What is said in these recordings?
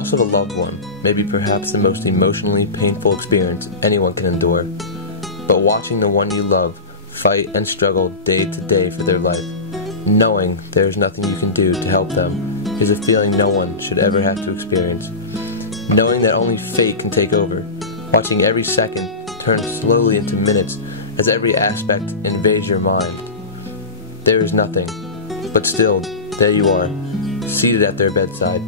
loss of a loved one may be perhaps the most emotionally painful experience anyone can endure, but watching the one you love fight and struggle day to day for their life, knowing there is nothing you can do to help them, is a feeling no one should ever have to experience. Knowing that only fate can take over, watching every second turn slowly into minutes as every aspect invades your mind. There is nothing, but still, there you are, seated at their bedside,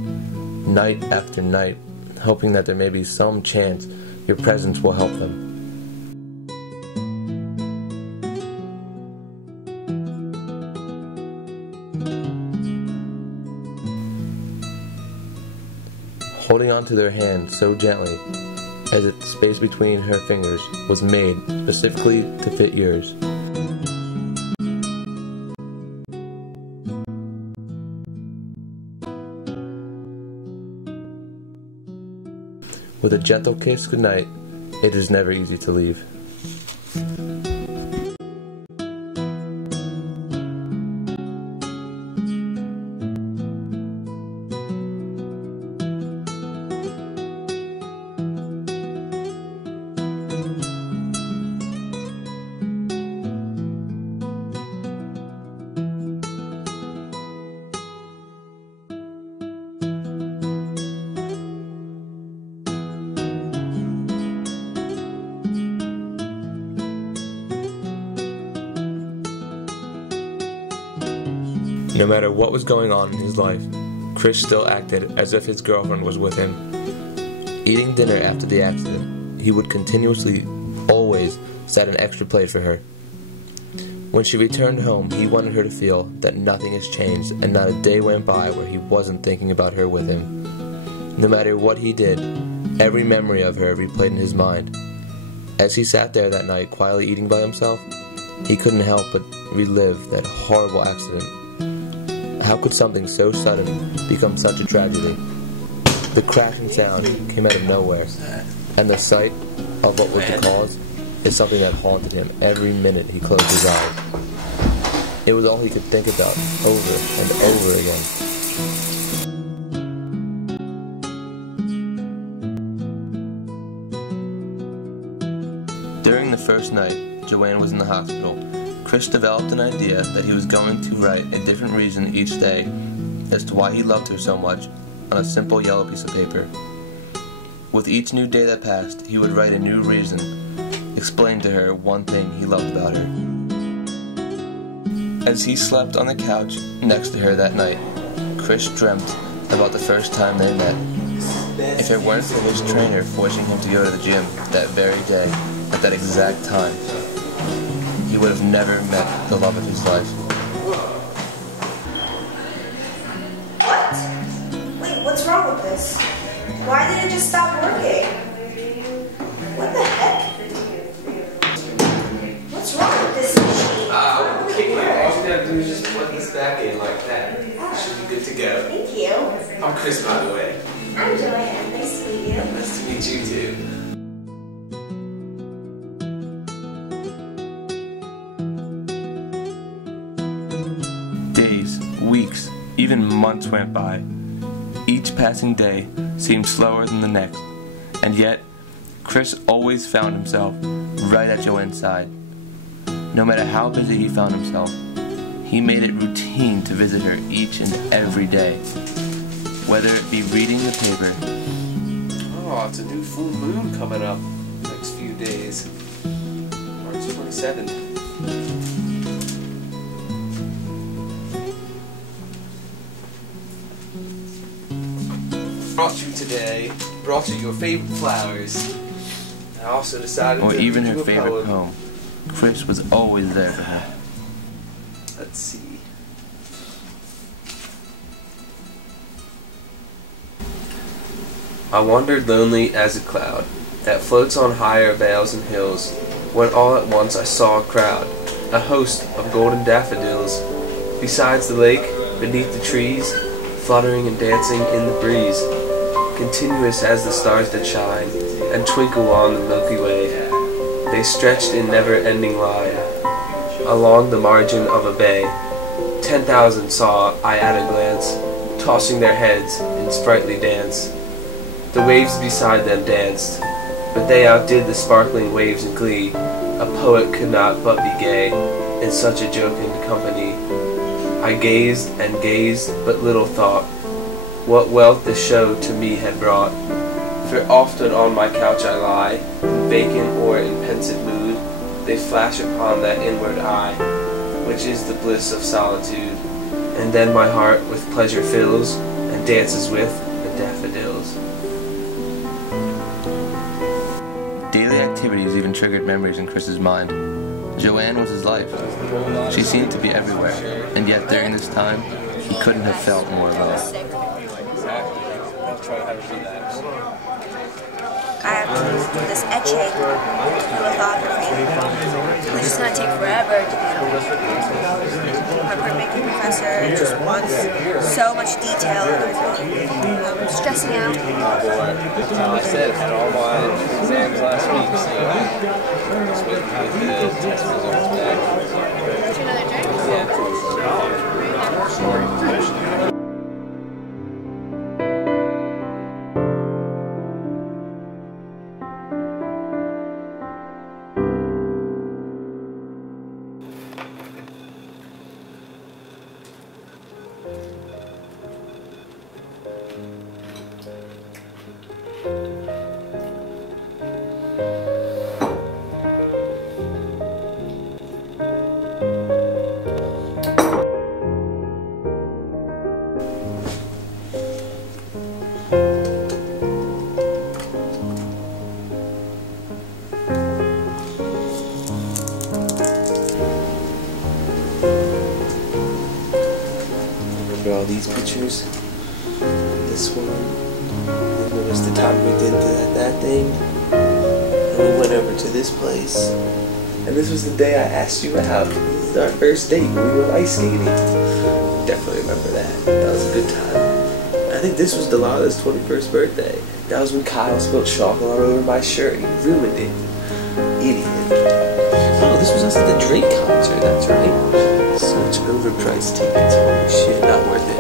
night after night, hoping that there may be some chance your presence will help them. Holding onto their hand so gently, as if the space between her fingers was made specifically to fit yours. With a gentle kiss goodnight, it is never easy to leave. No matter what was going on in his life, Chris still acted as if his girlfriend was with him. Eating dinner after the accident, he would continuously, always, set an extra plate for her. When she returned home, he wanted her to feel that nothing has changed and not a day went by where he wasn't thinking about her with him. No matter what he did, every memory of her replayed in his mind. As he sat there that night quietly eating by himself, he couldn't help but relive that horrible accident. How could something so sudden become such a tragedy? The crashing sound came out of nowhere, and the sight of what was the cause is something that haunted him every minute he closed his eyes. It was all he could think about over and over again. During the first night Joanne was in the hospital, Chris developed an idea that he was going to write a different reason each day as to why he loved her so much on a simple yellow piece of paper. With each new day that passed, he would write a new reason, explain to her one thing he loved about her. As he slept on the couch next to her that night, Chris dreamt about the first time they met. If it weren't for his trainer forcing him to go to the gym that very day, at that exact time, he would have never met the love of his life. What? Wait, what's wrong with this? Why did it just stop working? What the heck? What's wrong with this machine? Okay, all you gotta do is just plug this back in like that. Should be good to go. Thank you. I'm Chris, by the way. I'm Joanne. Nice to meet you. Nice to meet you too. Days, weeks, even months went by. Each passing day seemed slower than the next, and yet Chris always found himself right at Joanne's side. No matter how busy he found himself, he made it routine to visit her each and every day. Whether it be reading the paper. Oh, it's a new full moon coming up next few days. March 27th. Brought you your favorite flowers. I also decided or to even read her you a favorite poem. poem. Chris was always there for her. Let's see. I wandered lonely as a cloud that floats on higher vales and hills, when all at once I saw a crowd, a host of golden daffodils, besides the lake, beneath the trees, fluttering and dancing in the breeze, continuous as the stars that shine and twinkle on the Milky Way. They stretched in never-ending line along the margin of a bay. 10,000 saw I at a glance, tossing their heads in sprightly dance, The waves beside them danced, but they outdid the sparkling waves in glee. A poet could not but be gay in such a joking company. I gazed and gazed, but little thought what wealth the show to me had brought. For often on my couch I lie, vacant or in pensive mood, they flash upon that inward eye, which is the bliss of solitude. And then my heart with pleasure fills, and dances with the daffodils. Daily activities even triggered memories in Chris's mind. Joanne was his life. She seemed to be everywhere, and yet during this time, he couldn't have felt more alone. I have to do this etching lithography, which is going to take forever to do. My printmaking professor just wants so much detail, and I'm stressing out. I said I had all my exams last week, so just waiting to get the test results back. Another drink? Yeah. All these pictures, this one, and it was the time we did that thing, and we went over to this place, and this was the day I asked you out. This is our first date when we were ice skating. Definitely remember that. That was a good time. I think this was Delilah's 21st birthday. That was when Kyle spilled chocolate all over my shirt. He ruined it. Idiot. Oh, this was us at the Drake concert, that's right. Such overpriced tickets, holy shit, not worth it.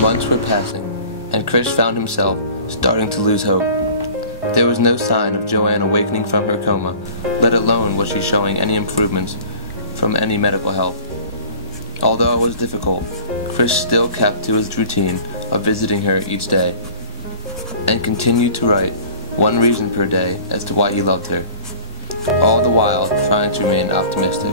Months were passing, and Chris found himself starting to lose hope. There was no sign of Joanne awakening from her coma, let alone was she showing any improvements from any medical help. Although it was difficult, Chris still kept to his routine of visiting her each day, and continued to write one reason per day as to why he loved her, all the while trying to remain optimistic.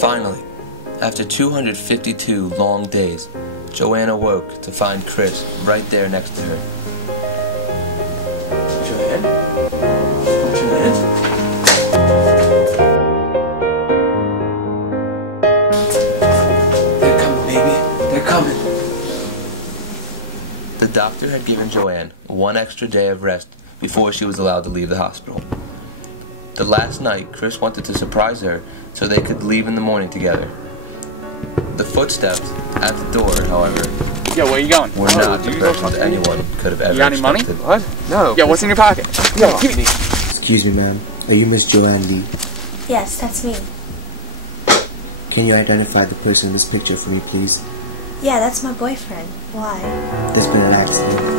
Finally, after 252 long days, Joanne awoke to find Chris right there next to her. Joanne? Joanne? They're coming, baby. They're coming. The doctor had given Joanne one extra day of rest before she was allowed to leave the hospital. The last night, Chris wanted to surprise her so they could leave in the morning together. The footsteps at the door, however, Yo, where you going? were not the best anyone could have ever You got any money? expected. What? No. Yo, what's in your pocket? Yo, give me. Excuse me, ma'am. Are you Miss Joanne Lee? Yes, that's me. Can you identify the person in this picture for me, please? Yeah, that's my boyfriend. Why? There's been an accident.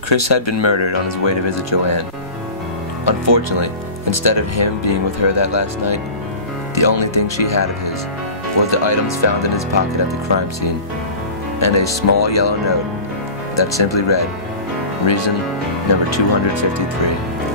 Chris had been murdered on his way to visit Joanne. Unfortunately, instead of him being with her that last night, the only thing she had of his was the items found in his pocket at the crime scene, and a small yellow note that simply read, reason number 253.